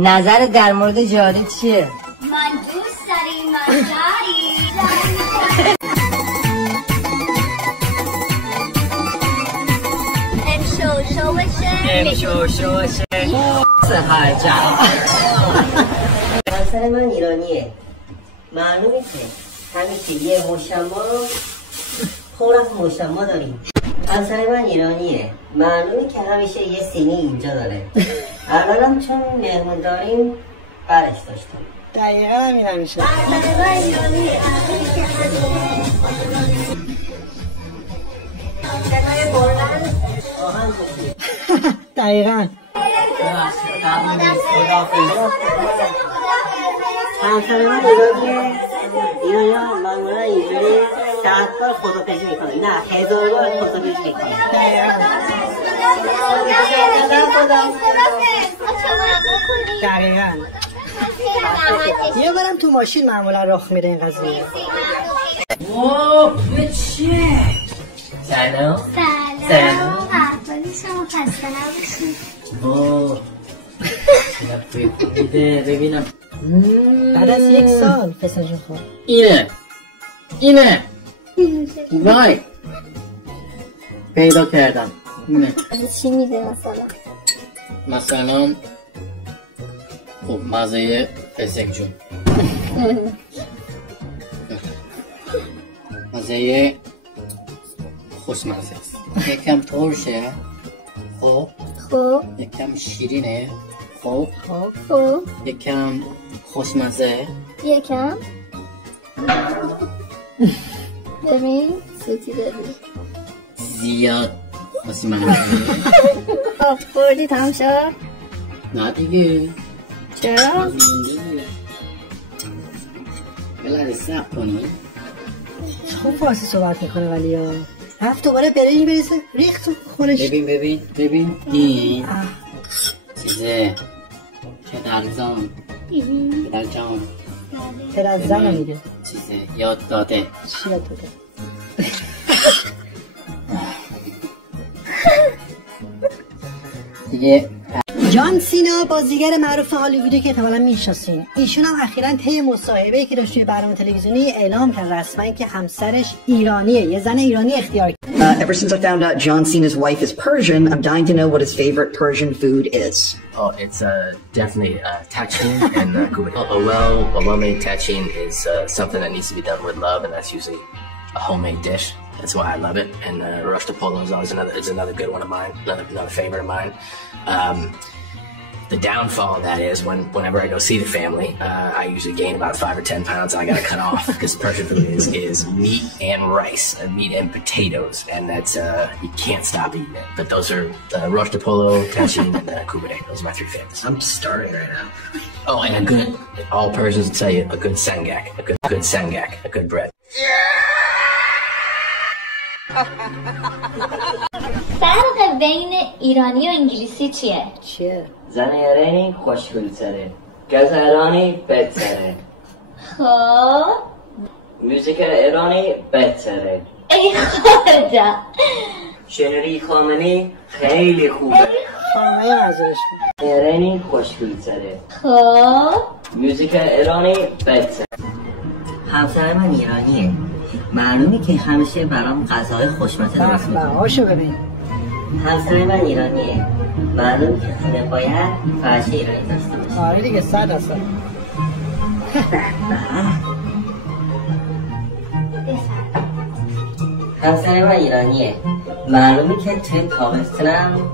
نظر در مورد جاری چیه؟ من دوست داریم من جاری شوشه هر جا همسر من ایرانیه. معلومه که همیشه یه مشما پر از مشما داریم. همسر من ایرانیه. معلومه که همیشه یه سینی اینجا داره. الانم چون مهمون داریم برش داشتم. دقیقا همین همیشه. همسر من ایرانیه. صدای بلند دقیقا همسر من ایرانیه. ایرانی‌ها معمولا اینجوری 100 بار خداحافظی میکنه. نه 1000 بار خداحافظی میکنه. دقیقا یه بارم تو ماشین معمولا راه میره این قضیه. اوه چیه؟ سلام. سلام احوالی شما خسته نباشید. اوه بوده ببینم. بعد از 1 سال پسر خود اینه وای پیدا کردم. اینه چی میده مثلا خب مزه فسق جون مزه خوشمزه است. یکم ترشه خب یکم شیرینه خب یکم خوشمزه یکم ببین سوتی داری زیاد خوشمزه. خب خوردی تمام شد؟ نه دیگه. چرا؟ بلد سب کنی خوب فارسی صحبت میکنه ولی ها رفت دوباره برنج بریزه ریخت تو خونش. ببین این چیزه پدر زن میگه چیزه یاد داده. چی یاد داده؟ دیگه جان سینا بازیگر معروف هالیوودی که احتمالاً میشناسین. ایشون هم اخیراً طی مصاحبه‌ای که داشت توی برنامه تلویزیونی اعلام کرد رسما که همسرش ایرانیه، یه زن ایرانی اختیار کرد. Ever since I found out John Cena's wife is Persian, I'm dying to know what his favorite Persian food is. Oh, it's definitely tagine and kubani. A well-made tagine is something that needs to be done with love, and that's usually a homemade dish. That's why I love it. And rosh polo is always another good one of mine, another favorite of mine. The downfall of that is whenever I go see the family, I usually gain about 5 or 10 pounds and I gotta cut off because Persian food is meat and rice, meat and potatoes, and that's you can't stop eating it. But those are rosh polo, tagine, and kubani. Those are my 3 favorites. I'm starving right now. Oh, and all Persians will tell you, a good sangak, a good bread. فرق بین ایرانی و انگلیسی چیه؟ زن ایرانی خوشگل‌تره. گز ایرانی بهتره. خب موزیک ایرانی بهتره. ای خدا شنری خامنه‌ای خیلی خوبه. خامنه‌ای منظورش بود. ایرانی خوشگل‌تره. خب موزیک ایرانی بهتره. همسر من ایرانیه. معلومه که همیشه برام غذاهای خوشمزه درست می‌کنه. هاشو ببین. همسر من ایرانیه. معلومه که خونه باید فرش ایرانی داشته باشه. آره دیگه 100%. همسر من ایرانیه. معلومه که توی تابستونم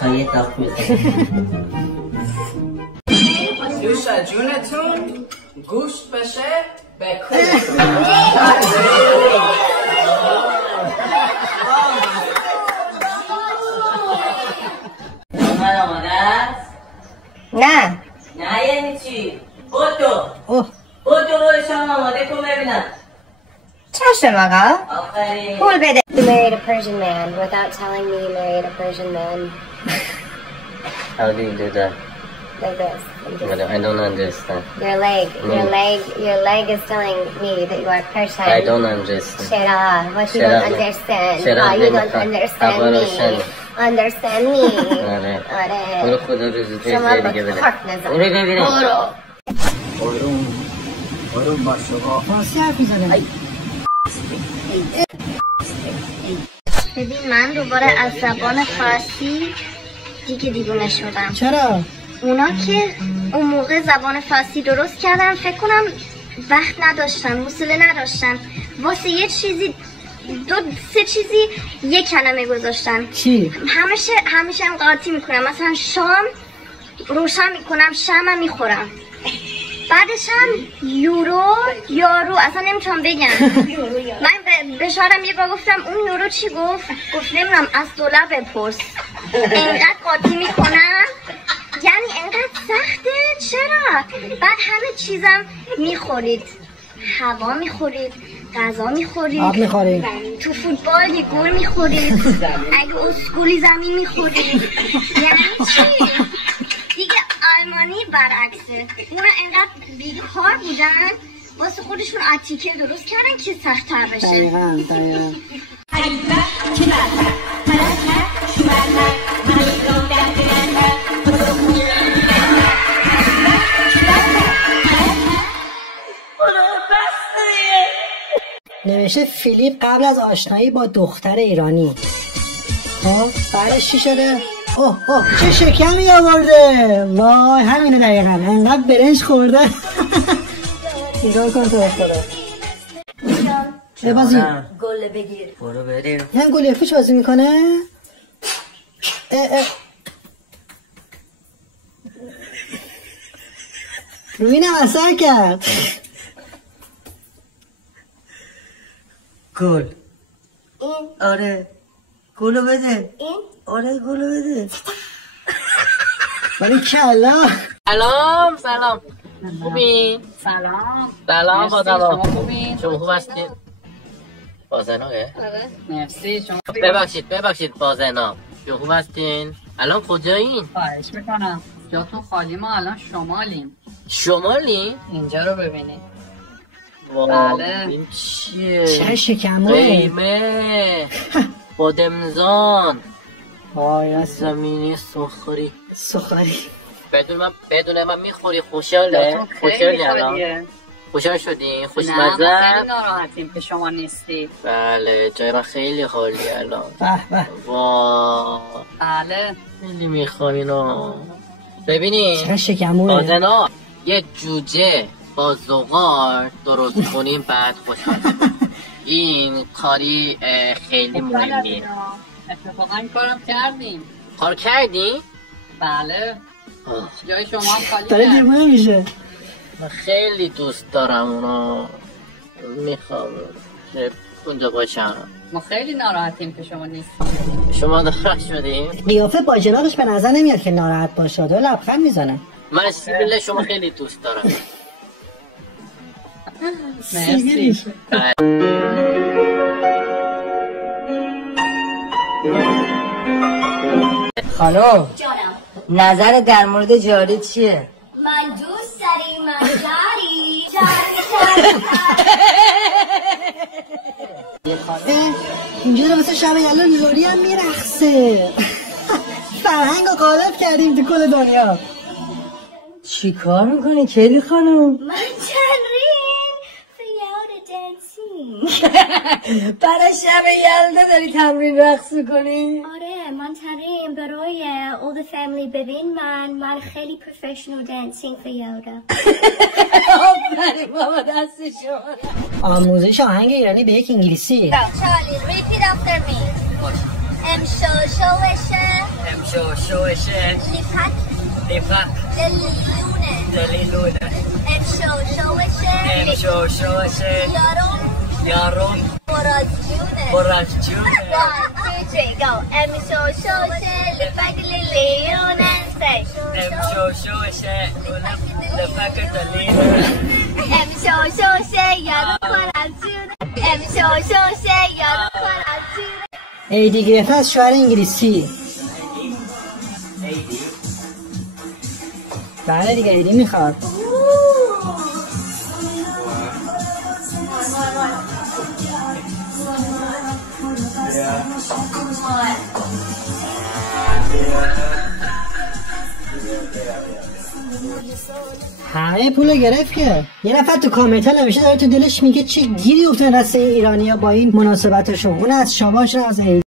چای داغ می‌خوره. دوست جونتون گوش بشه به کلتون. من آماده است؟ نه یعنی چی؟ بودو شما آماده کن ببینم. چشم آقا آفرین. پول بده. You married a Persian man without telling me you married a Persian man. How do you do that? Like this. I don't understand. Your leg is telling me that you are Persian. I don't understand. Shut up. What you don't understand. Shut up. You don't understand me. understand me. آره آره برو خدا روزتو شما یه با دیگه بده حرف نزن. برو ببینم آروم باش آقا. فارسی حرف میزنه. ببین من دوباره از زبان فارسی دیگه دیوونه شدم. چرا؟ اونا که اون موقع زبان فارسی درست کردن فکر کنم وقت نداشتن، حوصله نداشتن، واسه یه چیزی 2-3 چیزی یه کلمه گذاشتن. چی؟ همیشه هم قاطی میکنم. مثلا شام روشن میکنم، شمم میخورم. بعدش هم یارو اصلا نمیتونم بگم. من به شارم یه بار گفتم اون یورو چی گفت نمیدونم، از دلار بپرس. اینقدر قاطی میکنم، یعنی اینقدر سخته. چرا؟ بعد همه چیزم میخورید، هوا میخورید، غذا میخورید، آب میخورید، تو فوتبال یه گل میخورید، اگه اسکولی زمین میخورید. یعنی چی؟ دیگه آلمانی برعکسه، اونا انقدر بیکار بودن واسه خودشون آتیکه درست کردن که سخت‌تر بشه. دقیقاً. نوشته فیلیپ قبل از آشنایی با دختر ایرانی. خب بعدش چی شده؟ اوه چه شکمی آورده. وای همینه دقیقا، انقدر برنج خورده. نگاه کن تو خدا. ببازی گل بگیر. برو بریم. هم گل یفوش بازی میکنه. روینم اثر کرد. گل این آره گلو بده. این آره گلو بده. ولی کلا سلام خوبی؟ سلام بادم شما خوب هستید؟ بازناقه؟ آره مرسی شما ببخشید بازناق شما خوب هستین؟ الان کجایین؟ خواهش میکنم جاتون خالی، ما الان شمالیم. شمالی؟ اینجا رو ببینید. بله این چیه؟ چه شکمه. قیمه بادمزان وای زمینی سخری بدون من میخوری. خوشحالی الان؟ خوشحال شدین؟ خوشمزه؟ نه خیلی ناراحتیم که شما نیستی. بله جای من خیلی خالی الان. به واه بله خیلی میخوام اینو ببینین. چه شکمونه. آدنا یه جوجه با زغال درست کنیم بعد خوشحال. این کاری خیلی مهمیه. اتفاقا کارم کردیم. کار کردی؟ بله جای شما هم خالی داره کرد. دیوونه میشه. من خیلی دوست دارم اونو، میخوام که اونجا باشم. ما خیلی ناراحتیم که شما نیستیم. شما ناراحت شدیم؟ قیافه باجناقش به نظر نمیاد که ناراحت باشه، داره لبخند میزنه. من سیبیل شما خیلی دوست دارم. مرسی. خانم جانم نظر در مورد جاری چیه؟ من دوست داری من جاری اینجا داره مثل شب یلا لوری هم میرخصه. فرهنگ رو غالب کردیم تو کل دنیا. چی کار میکنی کلی خانم؟ من تمرین فیاده دنسینگ. برای شب یلدا داری تمرین رقص میکنی؟ آره من تمرین برای all the family. ببین من خیلی پروفشنال دنسینگ فیاده. آفرین بابا دست شما. آموزش آهنگ ایرانی به یک انگلیسی. Charlie, repeat after me. امشوشه لیفک دلیلونه امشوشه یارون برازجونه 1, 2, 3, go. امشوشه لیفک دلیلونه ایدی گرفته از شعر انگلیسی. بله دیگه ایدی میخواد. همه پولو گرفت که یه نفر تو کامنت ها نمیشه داره تو دلش میگه چه گیری افتاد دست ایرانی ها با این مناسبتشون. اون از شاباش نه از عید.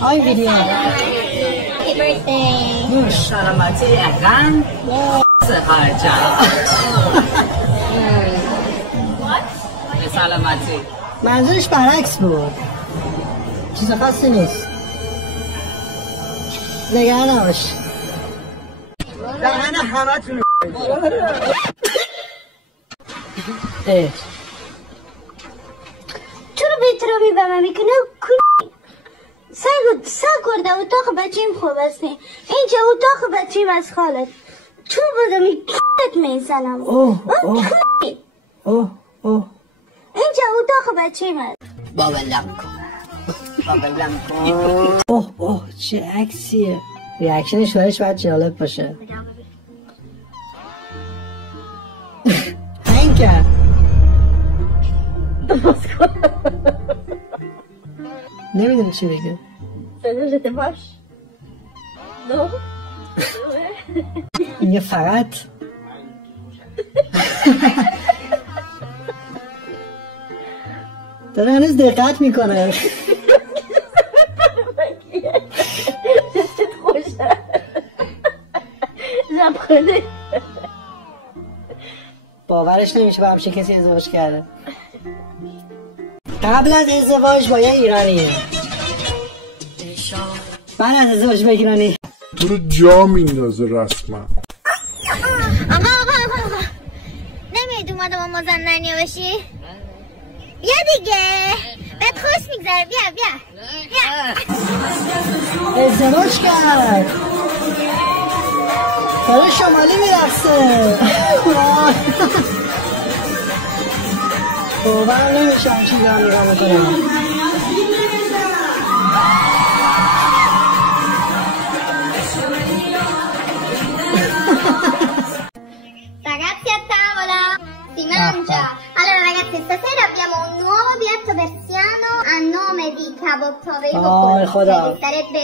آی ویدیو سلامتی اقن سهارجا سلامتی. منظورش برعکس بود، چیز خاصی نیست، نگران نباش. دهن همتون چرا بی‌احترامی به من میکنه؟ سگ کرده اتاق بچیم خوب است. اینجا اتاق بچیم از خالت تو بودم کت میزنم. اینجا اتاق بچیم است. بابا لم کن. اوه چه عکسیه. ریاکشنش باید جالب باشه. هنگ کرد نمیدونم چی بگم. سنجده باش نو میگه فقط داره هنوز دقت میکنه. خوشه زبخونه باورش نمیشه با همچین کسی ازدواج کرده. قبل از ازدواج با یه ایرانیه، بعد از ازدواج با ایرانی تو رو جا میندازه رسما. آقا نمیدونی اومدم با مازندرانی باشی؟ بیا دیگه بهت خوش میگذره. بیا ازدواج کرد، داره شمالی میرخصه. باورم نمیشه همچین دارم نگاه میکنم. Ragazzi a tavola, si mangia. Allora ragazzi, stasera abbiamo un nuovo piatto persiano a nome di cabotovedo, sarebbe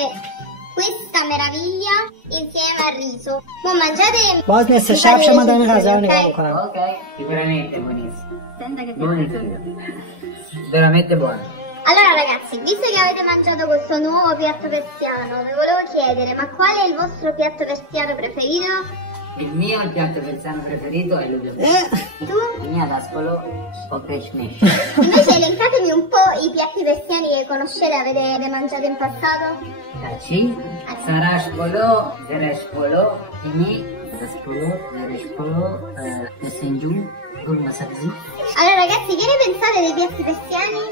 questa meraviglia insieme al riso. Buon mangiate. باز نصف شب شما دارین غذا رو نگاه میکنم. Sicuramente buonissimo. Buonissimo. Veramente buono. Allora ragazzi, visto che avete mangiato questo nuovo piatto persiano, vi volevo chiedere, ma qual è il vostro piatto persiano preferito? Il mio piatto persiano preferito è l'uovo. Tu? Il mio ad Ascolo o peshmesh. Invece elencatemi un po' i piatti persiani che conoscete, avete mangiato in passato? Taci, Saraspolo, Zerespolo, Imi, Zaspolo, Zerespolo, Tesengiu, Gulma Sabzi. Allora ragazzi, che ne pensate dei piatti persiani?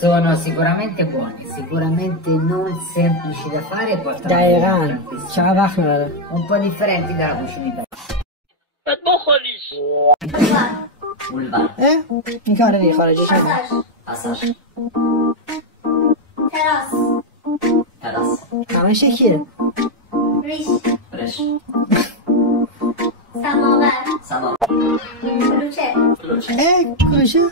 Sono sicuramente buoni, sicuramente non semplici da fare e portano دقیقاً چقدر وقت میبره. un po' differenti dalla cucina italiana. Vulva. این کاره دیگه خارجی شده. Assash. Teras, Taras. همش یکیه. rish, Fresh. samovar, Samo. luce, کجا؟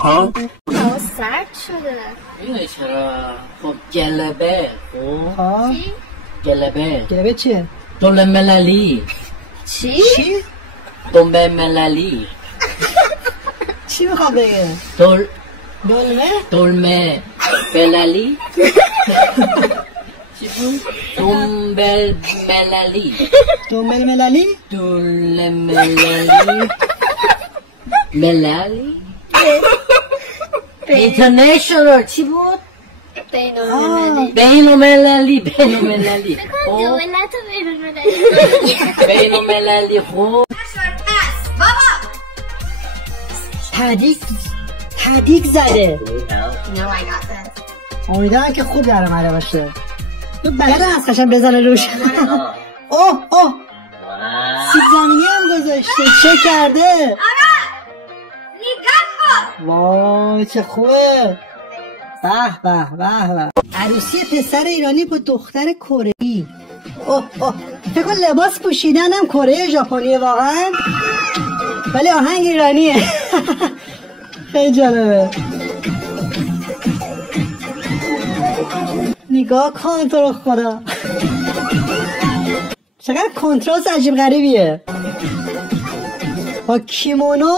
ها؟ هوا سرد شده. اینه چرا؟ خب گلبه. ها؟ گلبه. گلبه چیه؟ دول مللی. چی؟ دنبه مللی. چی میخواد بگه؟ دلمه؟ دلمه مللی. چی بود؟ دنبه مللی. دنبل مللی؟ دول مللی. مللی؟ اینترنشنال چی بود؟ بین‌المللی. بین‌المللی. بین‌المللی. دولت بین‌المللی. بین‌المللی خوب. تدیک زده. No, I got this. امیدوارم که خوب در اومده باشه. تو بلده از قشنگ بزنه روش. اوه سیب زمینی هم گذاشته. چه کرده؟ وای چه خوبه. به عروسی پسر ایرانی با دختر کره‌ای. اوه فکر کن لباس پوشیدن هم کره ژاپنیه واقعا، ولی آهنگ ایرانیه. خیلی جالبه. نگاه کن تو رو خدا، چقدر کنتراست عجیب غریبیه با کیمونو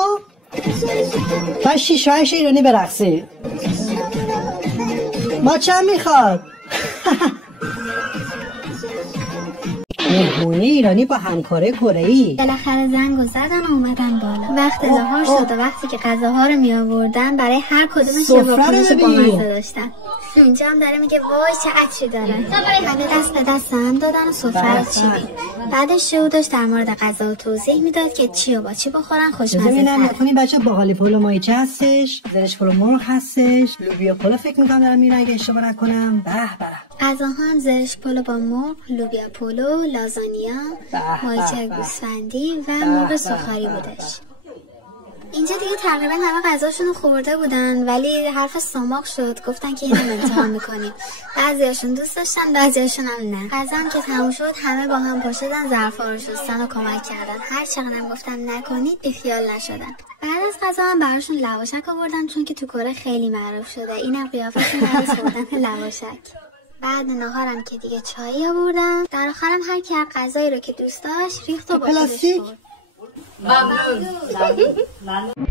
و 6 و 8 ایرانی برقصی. ما چند میخواد؟ مهمونی ایرانی با همکاره کره‌ای. بالاخره زنگو زدن و اومدن بالا. وقت ظهر شد و وقتی که غذاها رو می آوردن برای هر کدومش یه واکنش بامزه داشتن. اونجا هم داره میگه وای چه عطری داره. همه دست به دست هم دادن و سفره رو چیدیم. بعدش شو داشت در مورد غذا و توضیح میداد که چی و با چی بخورن خوشمزه تر. نکنی بچه باقالی پلو ماهیچه هستش، زرش پلو مرغ هستش، لوبیا پلو فکر میکنم دارم میرن اگه اشتباه نکنم. به به. غذاها هم زرش پلو با مرغ، لوبیا پلو، لازانیا، ماهیچه گوسفندی و مرغ سوخاری بودش. اینجا دیگه تقریبا همه غذاشون رو خورده بودن ولی حرف سماق شد. گفتن که اینو امتحان میکنیم. بعضیاشون دوست داشتن بعضیاشون هم نه. غذا هم که تموم شد همه با هم پا شدن ظرفا رو شستن و کمک کردن. هر چقدرم گفتم نکنید بیخیال نشدن. بعد از غذا هم براشون لواشک آوردن چون که تو کره خیلی معروف شده. اینم قیافشون برای خوردن لواشک. بعد ناهارم که دیگه چایی آوردن. در آخرم هر کی هر غذایی رو که دوست داشت ریخت و با خودش برد. ممنون.